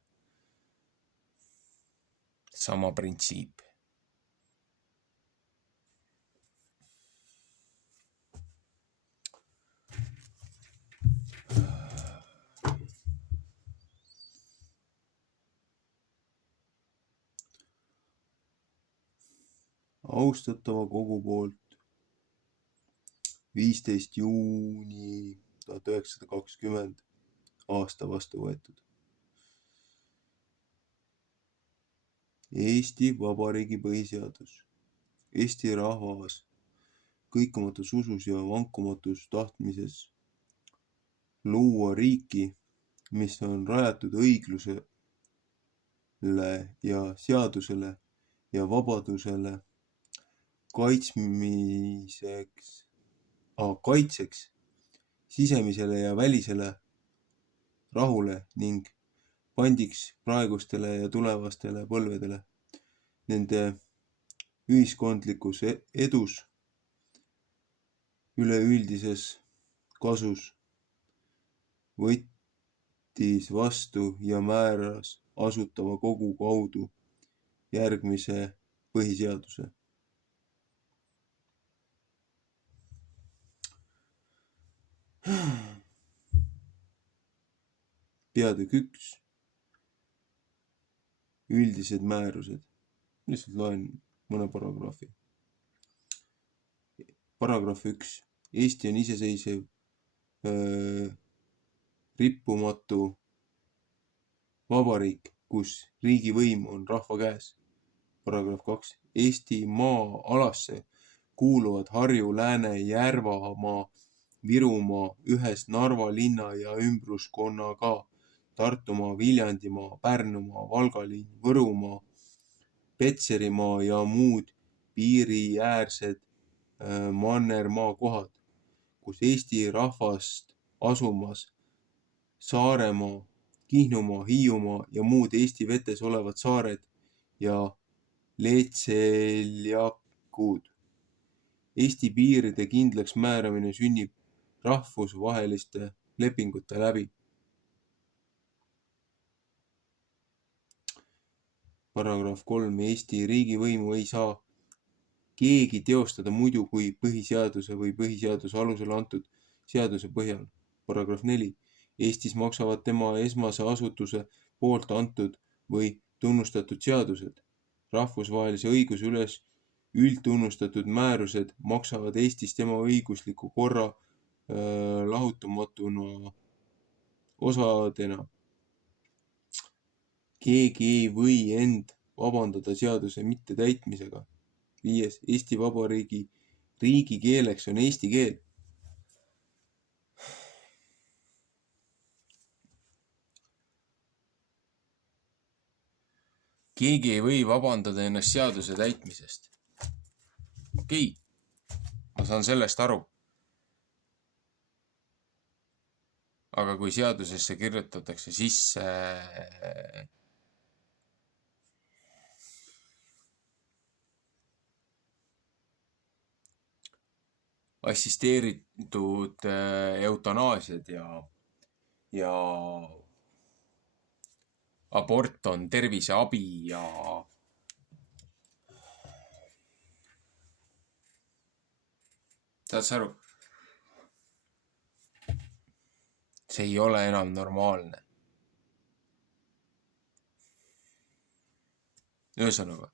Sama printsiip. Austatava kogu poolt 15. juuni 1920 aasta vastu võetud. Eesti Vabariigi põhiseadus. Eesti rahvas kõikumatus usus ja vankumatus tahtmises luua riiki, mis on rajatud õiglusele ja seadusele ja vabadusele kaitseks sisemisele ja välisele rahule ning pandiks praegustele ja tulevastele põlvedele nende ühiskondlikus edus, üleüldises kasus, võttis vastu ja määras asutava kogu kaudu järgmise põhiseaduse. Peatükk 1. Üldised määrused. Lihtsalt loen mõne paragrahvi. Paragrahv 1. Eesti on iseseisev, rippumatu vabariik, kus riigivõim on rahva käes. Paragrahv 2. Eesti maa-alasse kuuluvad Harju, Lääne, Järvamaa, Virumaa ühes Narva linna ja ümbruskonnaga, Tartumaa, Viljandimaa, Pärnumaa, Valgalinn, Võrumaa, Petserimaa ja muud piiriäärsed mannermaa kohad, kus Eesti rahvast asumas Saaremaa, Kihnumaa, Hiiumaa ja muud Eesti vetes olevad saared ja Leetseljakud. Eesti piiride kindlaks määramine sünnib rahvusvaheliste lepingute läbi. Paragrahv 3. Eesti riigivõimu ei saa keegi teostada muidu kui põhiseaduse või põhiseaduse alusel antud seaduse põhjal. Paragrahv 4. Eestis maksavad tema esmase asutuse poolt antud või tunnustatud seadused. Rahvusvahelise õiguse üles üldtunnustatud määrused maksavad Eestis tema õigusliku korra lahutumatuna osadena. Keegi ei või end vabandada seaduse mitte täitmisega. 5. Eesti Vabariigi riigikeeleks on eesti keel. Keegi ei või vabandada ennast seaduse täitmisest. Okei, ma saan sellest aru. Aga kui seadusesse kirjutatakse sisse assisteeritud eutanaasiad ja abort on terviseabi ja saad sa aru? see ei ole enam normaalne. Ühesõnaga.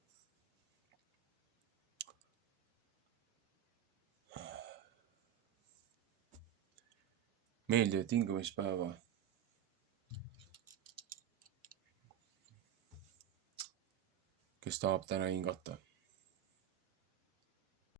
Meeldivat hingamispäeva. Kes tahab täna hingata.